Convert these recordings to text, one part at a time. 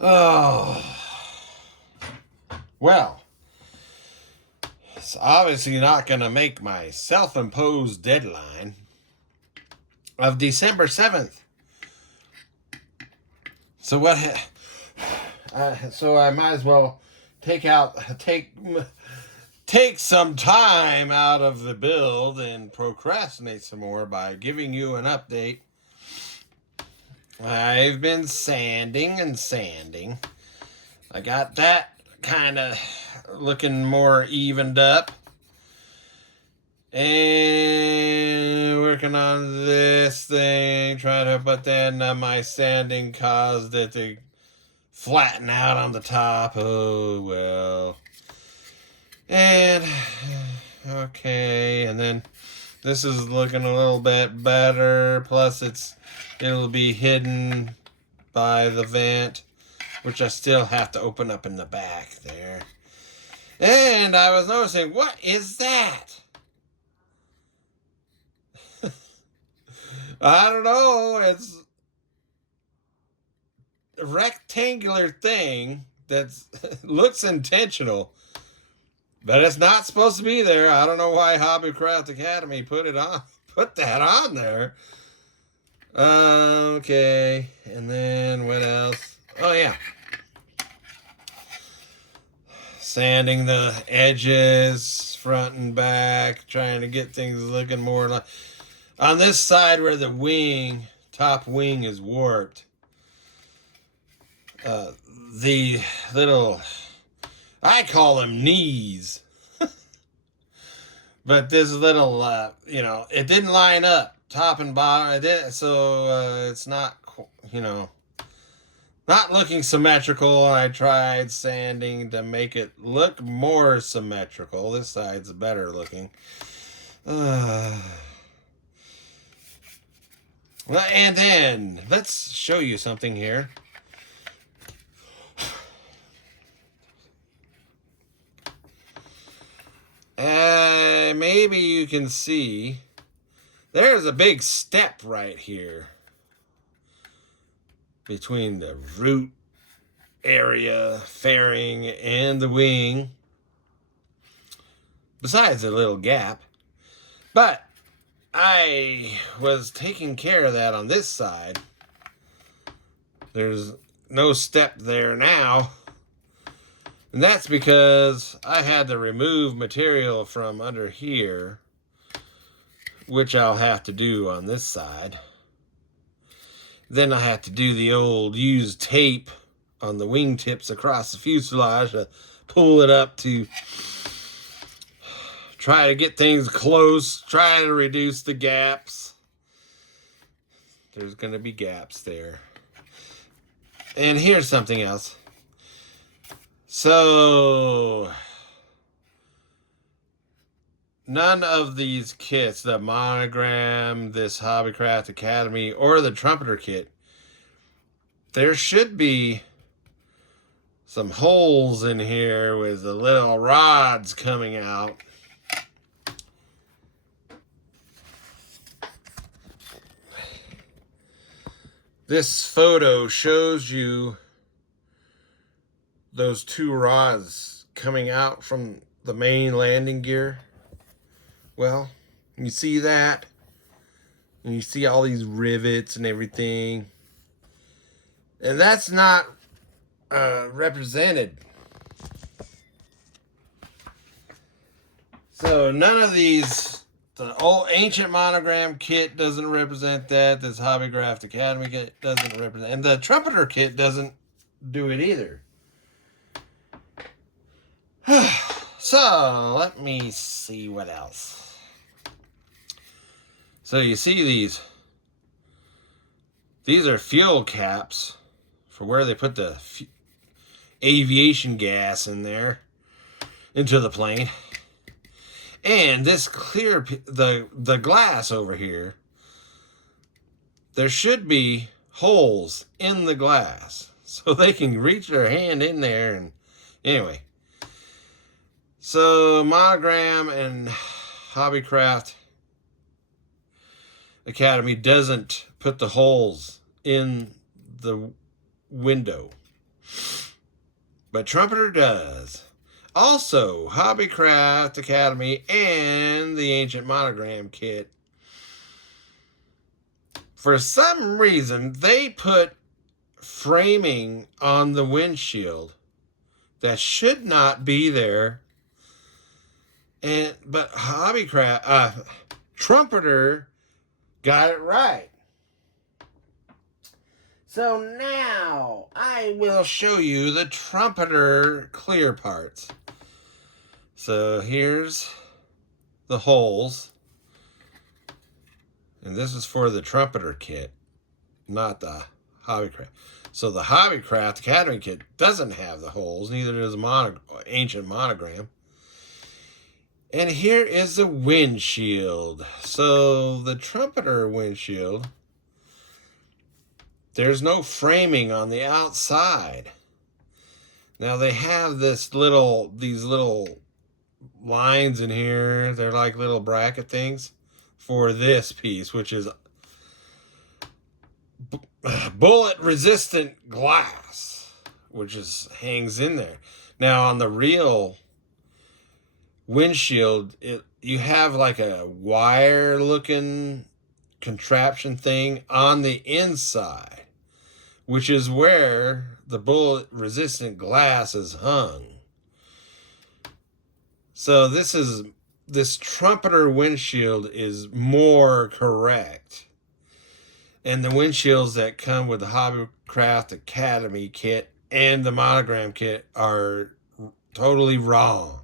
Oh, well, it's obviously not going to make my self-imposed deadline of December 7th. So what? So I might as well take some time out of the build and procrastinate some more by giving you an update. I've been sanding and sanding. I got that kind of looking more evened up. And working on this thing, trying to put that in my sanding caused it to flatten out on the top. Oh, well. And, okay, and then this is looking a little bit better. Plus, it'll be hidden by the vent, which I still have to open up in the back there. And I was noticing, what is that? I don't know. It's a rectangular thing that looks intentional, but it's not supposed to be there. I don't know why Hobbycraft Academy put that on there. Okay, and then what else? Oh yeah, sanding the edges, front and back, trying to get things looking more like. On this side where the top wing is warped, the little, I call them knees, but this little, it didn't line up, top and bottom. It did, so it's not, not looking symmetrical. I tried sanding to make it look more symmetrical. This side's better looking. Well, and then let's show you something here. Maybe you can see there's a big step right here between the root area, fairing, and the wing. Besides a little gap. But I was taking care of that on this side. There's no step there now. And that's because I had to remove material from under here, which I'll have to do on this side. Then I have to do the old used tape on the wingtips across the fuselage to pull it up to try to get things close, try to reduce the gaps. There's going to be gaps there. And here's something else. So, none of these kits, the Monogram, this Hobbycraft Academy, or the Trumpeter kit, there should be some holes in here with the little rods coming out. This photo shows you those two rods coming out from the main landing gear. Well, you see that, and you see all these rivets and everything, and that's not represented. So none of these, the old ancient Monogram kit doesn't represent that. This Hobbycraft Academy kit doesn't represent, and the Trumpeter kit doesn't do it either. So let me see what else. So you see these are fuel caps for where they put the aviation gas in there into the plane. And this clear, the glass over here, there should be holes in the glass so they can reach their hand in there. And anyway, so Monogram and Hobbycraft Academy doesn't put the holes in the window. But Trumpeter does. Also, Hobbycraft Academy and the Ancient Monogram kit. For some reason, they put framing on the windshield that should not be there. But Hobbycraft, Trumpeter got it right. So now I will show you the Trumpeter clear parts. So here's the holes. And this is for the Trumpeter kit, not the Hobbycraft. So the Hobbycraft Academy kit doesn't have the holes, neither does Ancient Monogram. And here is the windshield. So the Trumpeter windshield, there's no framing on the outside. Now they have these little lines in here. They're like little bracket things for this piece, which is bullet resistant glass, which hangs in there. Now on the real windshield, you have like a wire looking contraption thing on the inside, which is where the bullet resistant glass is hung. So this Trumpeter windshield is more correct. And the windshields that come with the Hobbycraft Academy kit and the Monogram kit are totally wrong.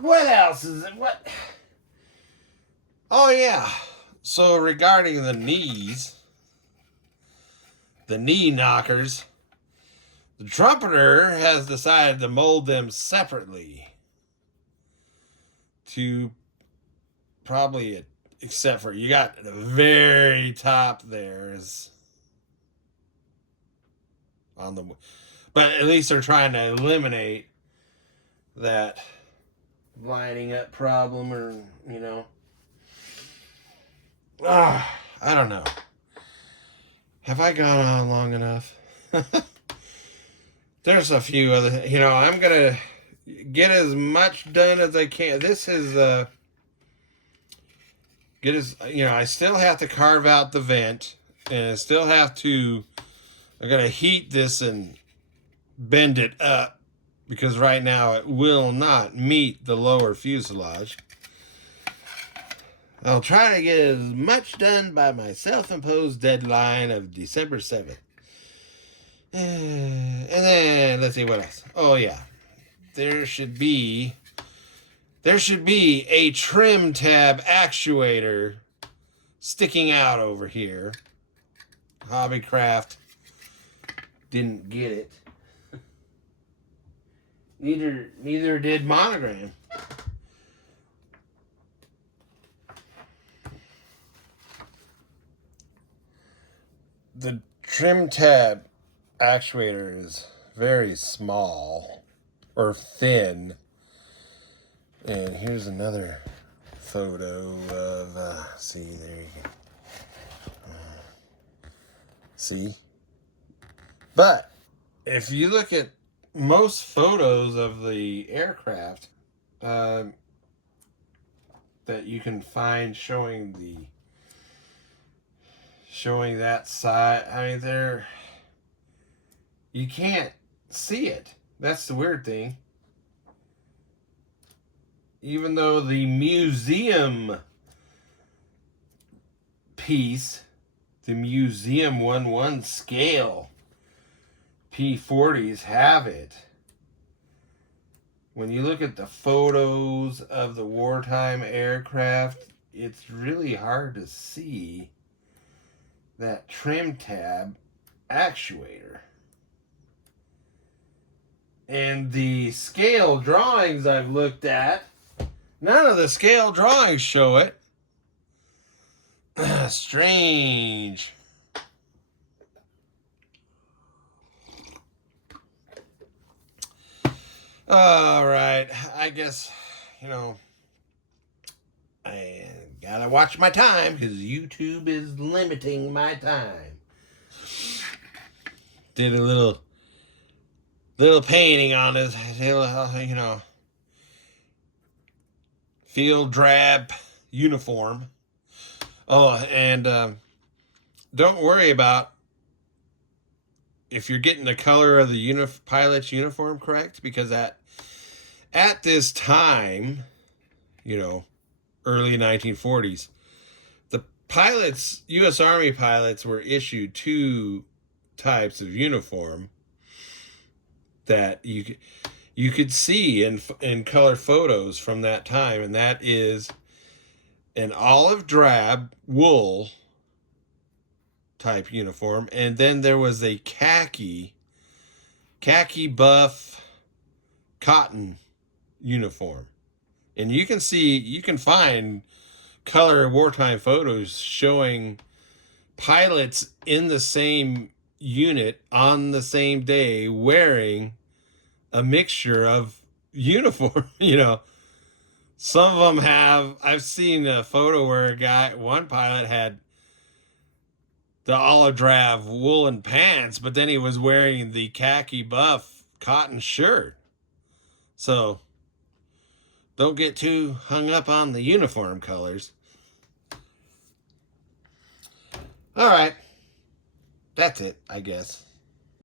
What else is it? What? Oh, yeah. So regarding the knees, the knee knockers, the Trumpeter has decided to mold them separately to probably, except for you got the very top there is on the, but at least they're trying to eliminate that lining up problem, or I don't know. Have I gone on long enough? There's a few other, I'm gonna get as much done as I can. This is I still have to carve out the vent, and I still have to, I'm gonna heat this and bend it up, because right now it will not meet the lower fuselage. I'll try to get as much done by my self-imposed deadline of December 7th. And then, let's see what else. Oh, yeah. There should be a trim tab actuator sticking out over here. Hobbycraft didn't get it. Neither did Monogram. The trim tab actuator is very small or thin. And here's another photo of, see, there you go. See? But if you look at most photos of the aircraft that you can find showing that side, I mean, you can't see it. That's the weird thing. Even though the museum piece, the museum 1/1 scale P-40s have it, when you look at the photos of the wartime aircraft, it's really hard to see that trim tab actuator. And the scale drawings I've looked at, none of the scale drawings show it. Strange. All right, I guess, I gotta watch my time because YouTube is limiting my time. did a little painting on his, field drab uniform. Oh, and don't worry about if you're getting the color of the pilot's uniform correct, because at this time, early 1940s, the pilots, U.S. Army pilots, were issued two types of uniform that you could see in color photos from that time, and that is an olive drab wool type uniform, and then there was a khaki buff cotton uniform. And you can find color wartime photos showing pilots in the same unit on the same day wearing a mixture of uniform. Some of them have, I've seen a photo where one pilot had the olive drab woolen pants, but then he was wearing the khaki buff cotton shirt. So don't get too hung up on the uniform colors. All right. That's it, I guess.